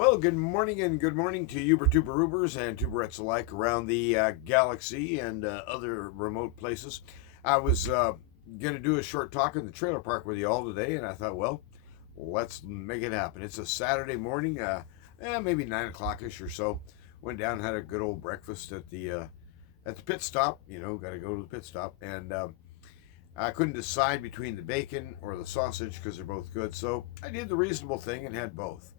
Well, good morning and good morning to Uber Tuberubers and Tuberettes alike around the galaxy and other remote places. I was going to do a short talk in the trailer park with you all today, and I thought, well, let's make it happen. It's a Saturday morning, maybe 9 o'clock ish or so. Went down and had a good old breakfast at the pit stop. Got to go to the pit stop, and I couldn't decide between the bacon or the sausage because they're both good. So I did the reasonable thing and had both,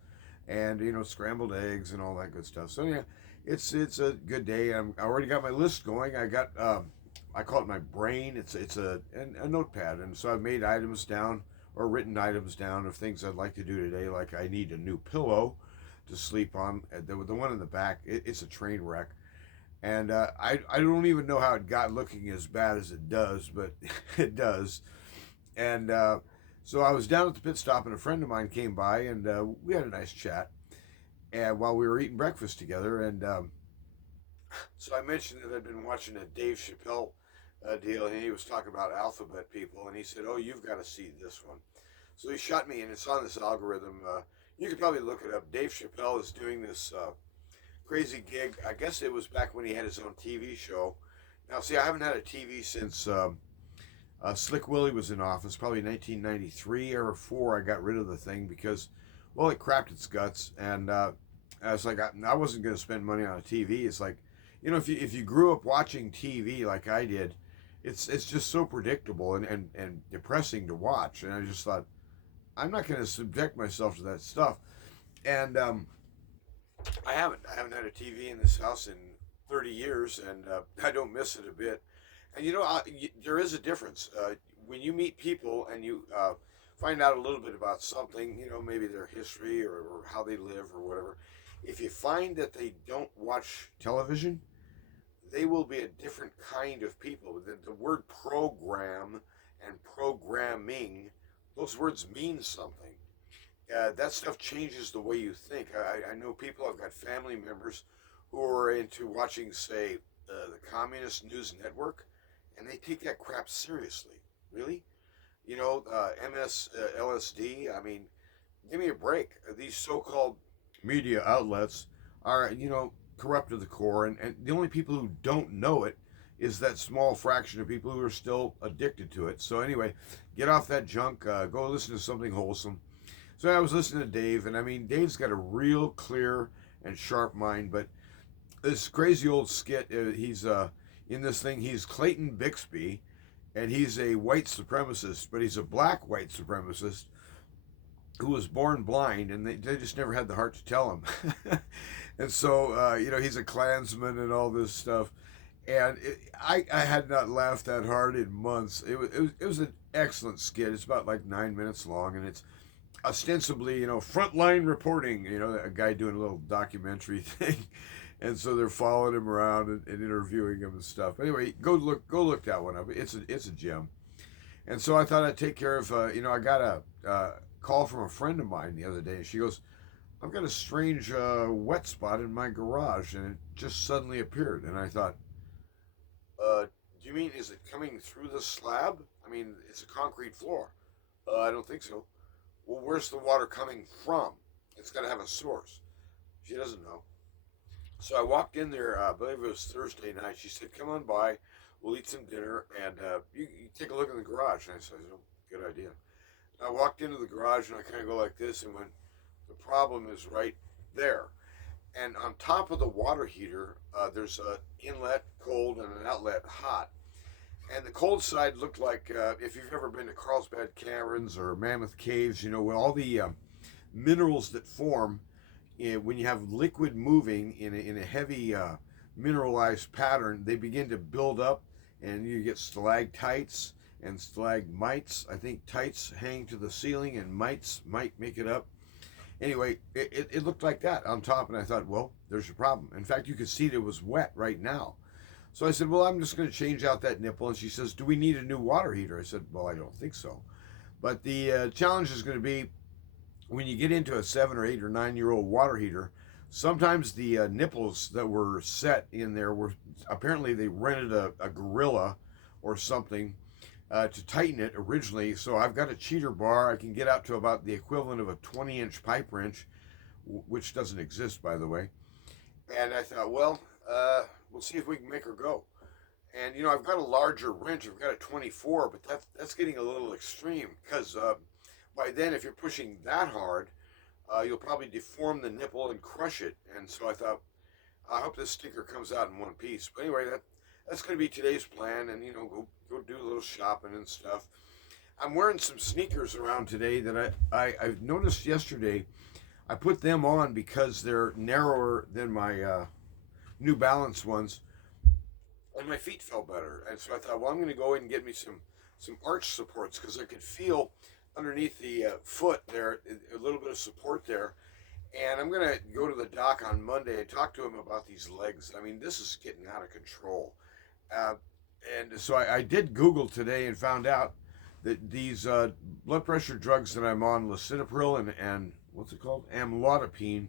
and scrambled eggs and all that good stuff. So yeah, it's a good day. I already got my list going. I call it my brain. It's a notepad, and so I've made items down or written items down of things I'd like to do today. Like I need a new pillow to sleep on. The one in the back, it's a train wreck. And I don't even know how it got looking as bad as it does, but it does. And so I was down at the pit stop, and a friend of mine came by, and we had a nice chat. And while we were eating breakfast together, and so I mentioned that I'd been watching a Dave Chappelle deal, and he was talking about alphabet people, and he said, "Oh, you've got to see this one." So he shot me, and it's on this algorithm. You could probably look it up. Dave Chappelle is doing this crazy gig. I guess it was back when he had his own TV show. Now, see, I haven't had a TV since Slick Willie was in office, probably 1993 or 4. I got rid of the thing because, well, it crapped its guts, and I was like, I wasn't going to spend money on a TV. It's like, if you grew up watching TV like I did, it's just so predictable and depressing to watch. And I just thought, I'm not going to subject myself to that stuff. And I haven't had a TV in this house in 30 years, and I don't miss it a bit. And there is a difference when you meet people and you find out a little bit about something. Maybe their history or how they live or whatever. If you find that they don't watch television, they will be a different kind of people. The word program and programming, those words mean something. That stuff changes the way you think. I know people, I've got family members who are into watching, say, the Communist News Network, and they take that crap seriously. Really? MS, LSD, I mean, give me a break. These so called media outlets are, corrupt to the core, and the only people who don't know it is that small fraction of people who are still addicted to it. So, anyway, get off that junk, go listen to something wholesome. So I was listening to Dave, and I mean, Dave's got a real clear and sharp mind, but this crazy old skit, he's in this thing, he's Clayton Bixby, and he's a white supremacist, but he's a black white supremacist who was born blind, and they just never had the heart to tell him. And so, he's a Klansman and all this stuff. And I had not laughed that hard in months. It was an excellent skit. It's about like 9 minutes long, and it's ostensibly, frontline reporting, a guy doing a little documentary thing. And so they're following him around and interviewing him and stuff. Anyway, go look that one up. It's a gem. And so I thought I'd take care of, I got a call from a friend of mine the other day. And she goes, "I've got a strange wet spot in my garage," and it just suddenly appeared. And I thought, do you mean, is it coming through the slab? I mean, it's a concrete floor. I don't think so. Well, where's the water coming from? It's got to have a source. She doesn't know. So I walked in there, I believe it was Thursday night. She said, "Come on by, we'll eat some dinner, and you take a look in the garage." And I said, "Oh, good idea." And I walked into the garage, and I kind of go like this, and went, "The problem is right there." And on top of the water heater, there's an inlet cold and an outlet hot. And the cold side looked like, if you've ever been to Carlsbad Caverns or Mammoth Caves, with all the minerals that form when you have liquid moving in a heavy mineralized pattern, they begin to build up, and you get stalactites and stalagmites. I think tights hang to the ceiling, and mites might make it up. Anyway, it looked like that on top, and I thought, well, there's your problem. In fact, you could see it was wet right now. So I said, "Well, I'm just going to change out that nipple." And she says, "Do we need a new water heater?" I said, "Well, I don't think so. But the challenge is going to be when you get into a 7 or 8 or 9 year old water heater, sometimes the nipples that were set in there were apparently they rented a gorilla or something to tighten it originally. So I've got a cheater bar. I can get out to about the equivalent of a 20-inch pipe wrench which doesn't exist, by the way. And I thought, well, we'll see if we can make her go. And I've got a larger wrench. I've got a 24, but that's getting a little extreme because by then, if you're pushing that hard, you'll probably deform the nipple and crush it. And so I thought, I hope this stinker comes out in one piece. But anyway, that's going to be today's plan, and go do a little shopping and stuff. I'm wearing some sneakers around today that I've noticed yesterday. I put them on because they're narrower than my New Balance ones, and my feet felt better. And so I thought, well, I'm going to go in and get me some arch supports because I could feel underneath the foot there a little bit of support there. And I'm going to go to the doc on Monday and talk to him about these legs. I mean, this is getting out of control. And so I did Google today and found out that these blood pressure drugs that I'm on, lisinopril and what's it called? Amlodipine,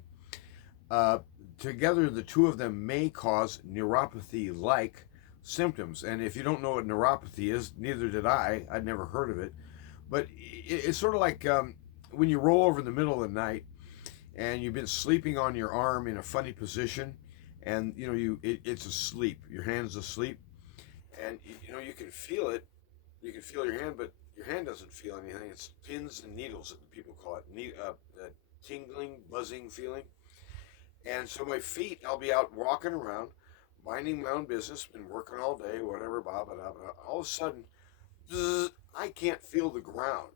together the two of them may cause neuropathy-like symptoms. And if you don't know what neuropathy is, neither did I. I'd never heard of it. But it's sort of like when you roll over in the middle of the night and you've been sleeping on your arm in a funny position, and it's asleep. Your hand's asleep, and you can feel it. You can feel your hand, but your hand doesn't feel anything. It's pins and needles that people call it. That tingling, buzzing feeling. And so my feet, I'll be out walking around, minding my own business, been working all day, whatever, blah, blah, blah, blah. All of a sudden, I can't feel the ground.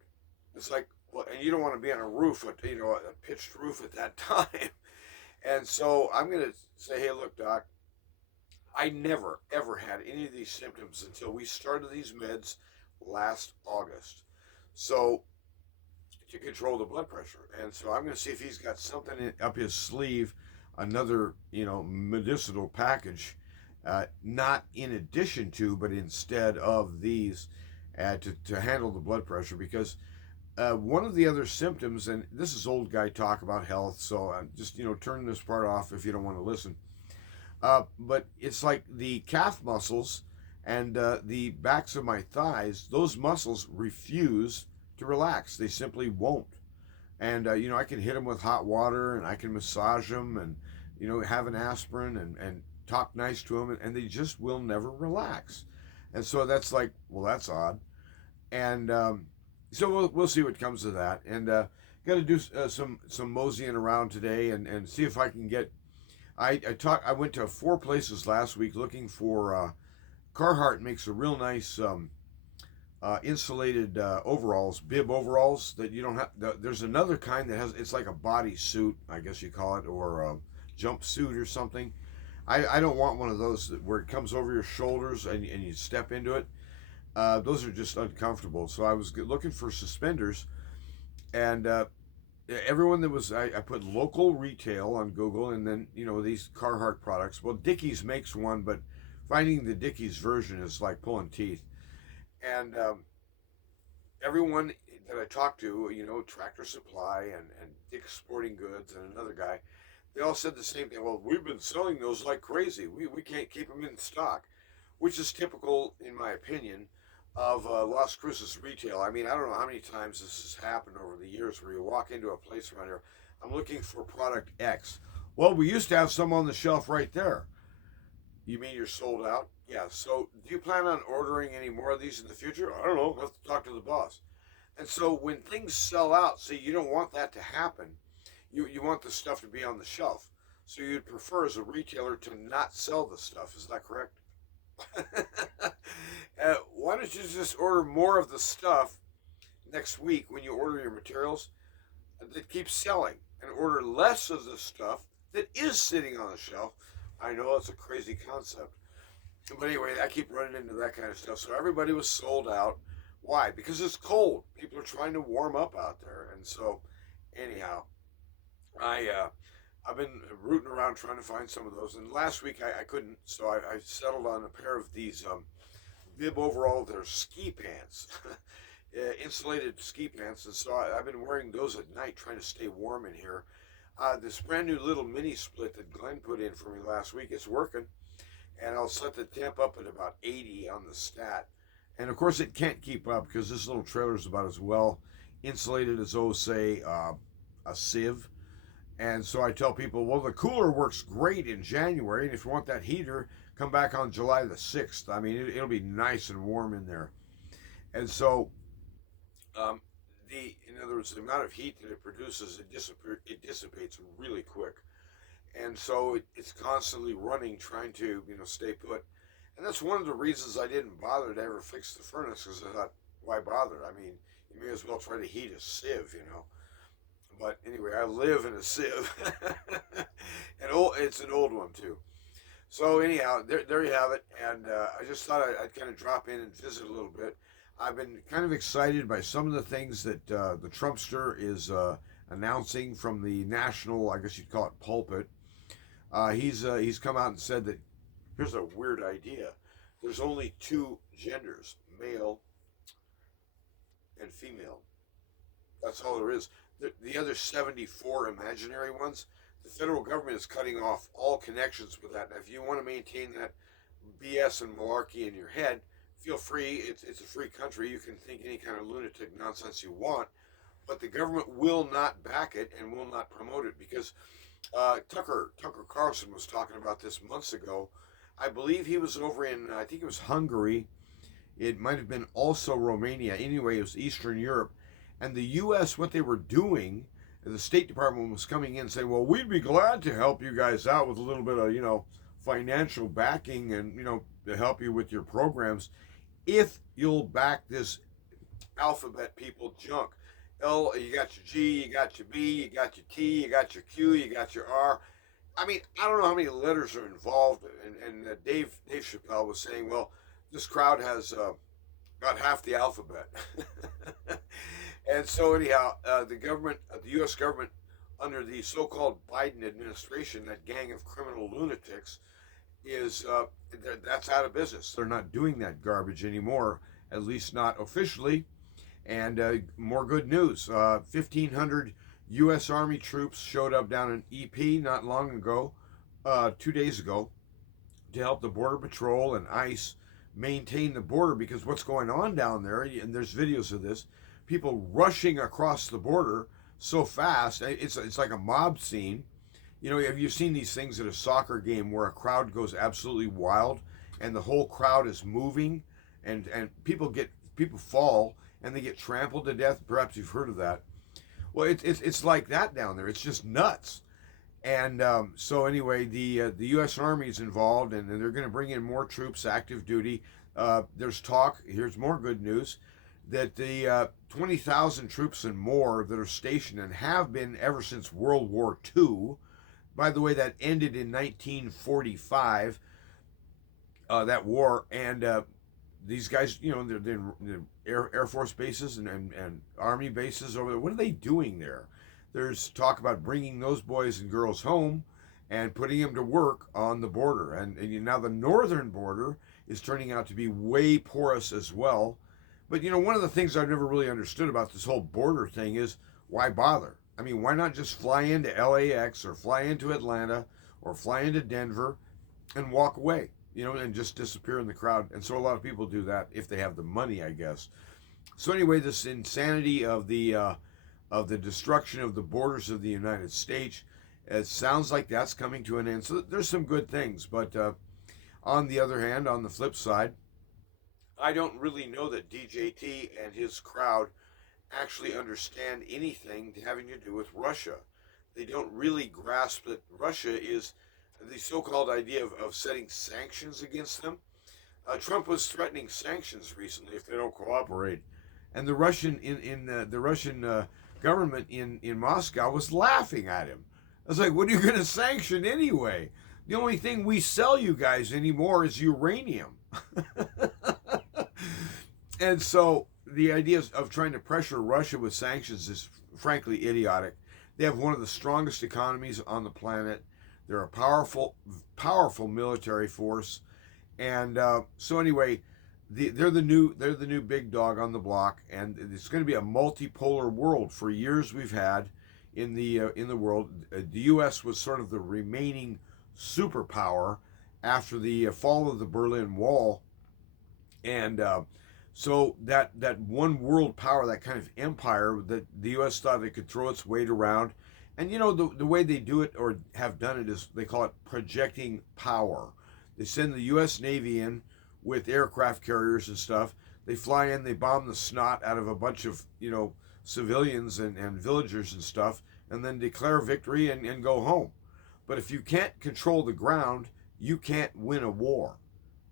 It's like, well, and you don't want to be on a roof, a pitched roof at that time. And so I'm going to say, hey, look, doc, I never, ever had any of these symptoms until we started these meds last August. So to control the blood pressure. And so I'm going to see if he's got something up his sleeve, another, medicinal package, not in addition to, but instead of these, to handle the blood pressure. Because one of the other symptoms, and this is old guy talk about health, so just, turn this part off if you don't want to listen. But it's like the calf muscles and the backs of my thighs, those muscles refuse to relax. They simply won't. And, I can hit them with hot water, and I can massage them and, have an aspirin and talk nice to them, and they just will never relax. And so that's like, well, that's odd. And so we'll see what comes of that. And got to do some moseying around today and see if I can get. I went to 4 places last week looking for. Carhartt makes a real nice insulated overalls, bib overalls that you don't have. There's another kind that it's like a body suit, I guess you call it, or a jumpsuit or something. I don't want one of those where it comes over your shoulders and you step into it. Those are just uncomfortable. So I was looking for suspenders, and everyone that was, I put local retail on Google, and then these Carhartt products. Well, Dickies makes one, but finding the Dickies version is like pulling teeth. And everyone that I talked to, Tractor Supply and Dick's Sporting Goods and another guy, they all said the same thing. Well, we've been selling those like crazy. We can't keep them in stock, which is typical, in my opinion, of Las Cruces retail. I mean, I don't know how many times this has happened over the years where you walk into a place around here, I'm looking for product X. Well, we used to have some on the shelf right there. You mean you're sold out? Yeah, so do you plan on ordering any more of these in the future? I don't know, I'll have to talk to the boss. And so when things sell out, see, you don't want that to happen. You want the stuff to be on the shelf. So you'd prefer as a retailer to not sell the stuff, is that correct? Why don't you just order more of the stuff next week when you order your materials that keeps selling, and order less of the stuff that is sitting on the shelf? I know it's a crazy concept, but anyway, I keep running into that kind of stuff. So everybody was sold out. Why? Because it's cold. People are trying to warm up out there. And so anyhow, I've been rooting around trying to find some of those. And last week I couldn't, so I settled on a pair of these bib overall. They're ski pants, insulated ski pants. And so I've been wearing those at night, trying to stay warm in here. This brand new little mini split that Glenn put in for me last week, it's working. And I'll set the temp up at about 80 on the stat. And of course it can't keep up because this little trailer is about as well insulated as, say, a sieve. And so I tell people, well, the cooler works great in January, and if you want that heater, come back on July the 6th. I mean, it'll be nice and warm in there. And so, um, in other words, the amount of heat that it produces, it dissipates really quick. And so it's constantly running, trying to stay put. And that's one of the reasons I didn't bother to ever fix the furnace, because I thought, why bother? I mean, you may as well try to heat a sieve. But anyway, I live in a sieve, and it's an old one too. So anyhow, there you have it. And I just thought I'd kind of drop in and visit a little bit. I've been kind of excited by some of the things that the Trumpster is announcing from the national, I guess you'd call it, pulpit. He's come out and said that here's a weird idea. There's only two genders, male and female. That's all there is. The other 74 imaginary ones, the federal government is cutting off all connections with that. Now, if you want to maintain that BS and malarkey in your head, feel free. It's a free country. You can think any kind of lunatic nonsense you want, but the government will not back it and will not promote it, because Tucker Carlson was talking about this months ago. I believe he was over in, I think it was Hungary. It might have been also Romania. Anyway, it was Eastern Europe. And the U.S., what they were doing, the State Department was coming in and saying, well, we'd be glad to help you guys out with a little bit of, financial backing and, to help you with your programs if you'll back this alphabet people junk. You got your G, you got your B, you got your T, you got your Q, you got your R. I mean, I don't know how many letters are involved. And Dave Chappelle was saying, well, this crowd has about half the alphabet. And so anyhow, the U.S. government, under the so-called Biden administration, that gang of criminal lunatics, that's out of business. They're not doing that garbage anymore, at least not officially. And more good news: 1,500 U.S. Army troops showed up down in EP not long ago, 2 days ago, to help the Border Patrol and ICE maintain the border. Because what's going on down there, and there's videos of this, people rushing across the border so fast, it's like a mob scene. Have you seen these things at a soccer game where a crowd goes absolutely wild and the whole crowd is moving, and people fall and they get trampled to death? Perhaps you've heard of that. Well, it's like that down there. It's just nuts. And so anyway, the U.S. Army is involved, and they're going to bring in more troops, active duty. There's talk. Here's more good news, that the 20,000 troops and more that are stationed and have been ever since World War II. By the way, that ended in 1945. That war, and these guys, they're in Air Force bases and Army bases over there. What are they doing there? There's talk about bringing those boys and girls home and putting them to work on the border. And now the northern border is turning out to be way porous as well. But, one of the things I've never really understood about this whole border thing is, why bother? I mean, why not just fly into LAX or fly into Atlanta or fly into Denver and walk away, and just disappear in the crowd? And so a lot of people do that if they have the money, I guess. So anyway, this insanity of the destruction of the borders of the United States, it sounds like that's coming to an end. So there's some good things. But on the other hand, on the flip side, I don't really know that DJT and his crowd actually understand anything having to do with Russia. They don't really grasp that Russia is the so-called idea of setting sanctions against them. Trump was threatening sanctions recently if they don't cooperate, and the Russian government in Moscow was laughing at him. I was like, "What are you going to sanction anyway? The only thing we sell you guys anymore is uranium." And so the idea of trying to pressure Russia with sanctions is frankly idiotic. They have one of the strongest economies on the planet. They're a powerful military force, and so anyway, they're the new big dog on the block, and it's going to be a multipolar world. For years we've had in the world. The U.S. was sort of the remaining superpower after the fall of the Berlin Wall, and so that one world power, that kind of empire that the U.S. thought it could throw its weight around And you know, the way they do it or have done it is they call it projecting power. They send the U.S. Navy in with aircraft carriers and stuff. They fly in, they bomb the snot out of a bunch of, civilians and villagers and stuff, and then declare victory and go home. But if you can't control the ground, you can't win a war.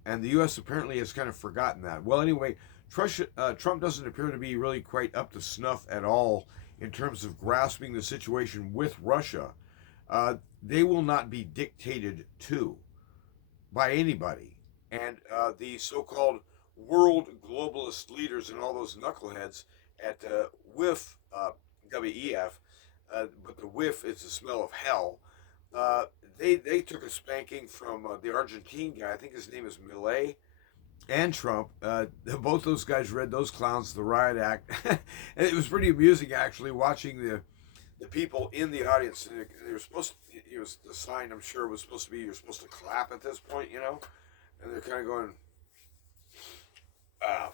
And the U.S. apparently has kind of forgotten that. Well, anyway, Trump doesn't appear to be really quite up to snuff at all in terms of grasping the situation with Russia. They will not be dictated to by anybody. And the so called world globalist leaders and all those knuckleheads at WIF, WEF, but the WIF is the smell of hell. Uh, they took a spanking from the Argentine guy. I think his name is Millet and Trump. Both those guys read those clowns the riot act, and it was pretty amusing actually watching the people in the audience. And they were supposed to, it was the sign, I'm sure, was supposed to be you're supposed to clap at this point, and they're kind of going. Uh,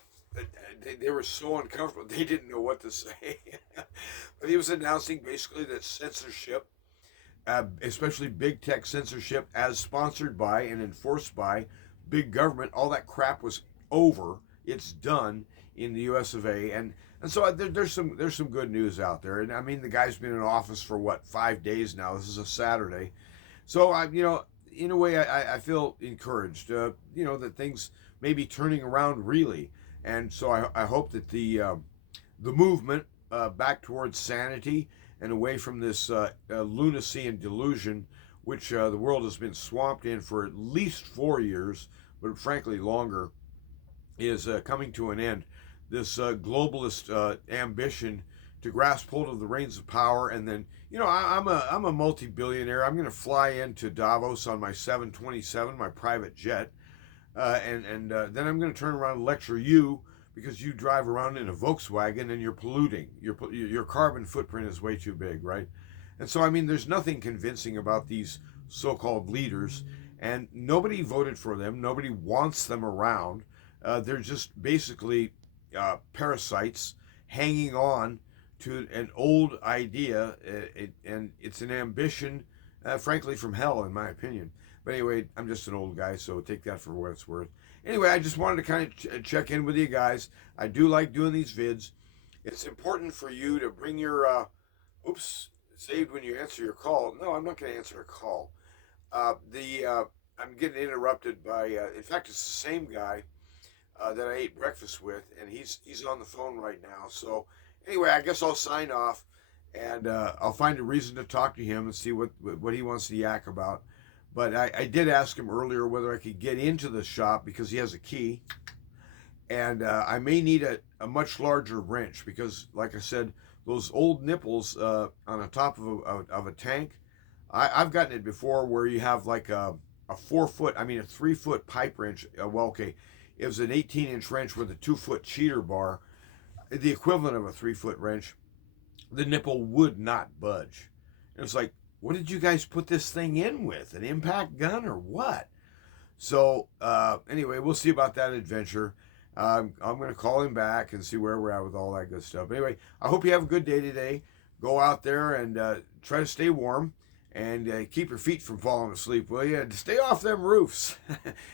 they were so uncomfortable. They didn't know what to say. But he was announcing basically that censorship, especially big tech censorship, as sponsored by and enforced by big government, all that crap was over. It's done in the U.S. of A. And so there's some good news out there. And I mean, the guy's been in office for what, 5 days now. This is a Saturday, so in a way, I feel encouraged. That things may be turning around really. And so I hope that the movement back towards sanity and away from this lunacy and delusion, which the world has been swamped in for at least 4 years, but frankly longer, is coming to an end. This globalist ambition to grasp hold of the reins of power, and then I'm a multi-billionaire. I'm going to fly into Davos on my 727, my private jet, and then I'm going to turn around and lecture you because you drive around in a Volkswagen and you're polluting. Your carbon footprint is way too big, right? And so, I mean, there's nothing convincing about these so-called leaders, and nobody voted for them. Nobody wants them around. They're just basically parasites hanging on to an old idea, and it's an ambition, frankly, from hell, in my opinion. But anyway, I'm just an old guy, so take that for what it's worth. Anyway, I just wanted to kind of check in with you guys. I do like doing these vids. It's important for you to bring your, saved when you answer your call. No, I'm not going to answer a call. I'm getting interrupted by, in fact, it's the same guy that I ate breakfast with, and he's on the phone right now. So anyway, I guess I'll sign off, and I'll find a reason to talk to him and see what he wants to yak about. But I did ask him earlier whether I could get into the shop because he has a key. And I may need a much larger wrench because, like I said, those old nipples on the top of a tank, I've gotten it before where you have like a 3-foot pipe wrench. It was an 18-inch wrench with a 2-foot cheater bar, the equivalent of a 3-foot wrench. The nipple would not budge. It was like, what did you guys put this thing in with? An impact gun or what? So anyway, we'll see about that adventure. I'm going to call him back and see where we're at with all that good stuff. Anyway, I hope you have a good day today. Go out there and try to stay warm and keep your feet from falling asleep, will you? And stay off them roofs.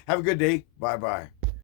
Have a good day. Bye-bye.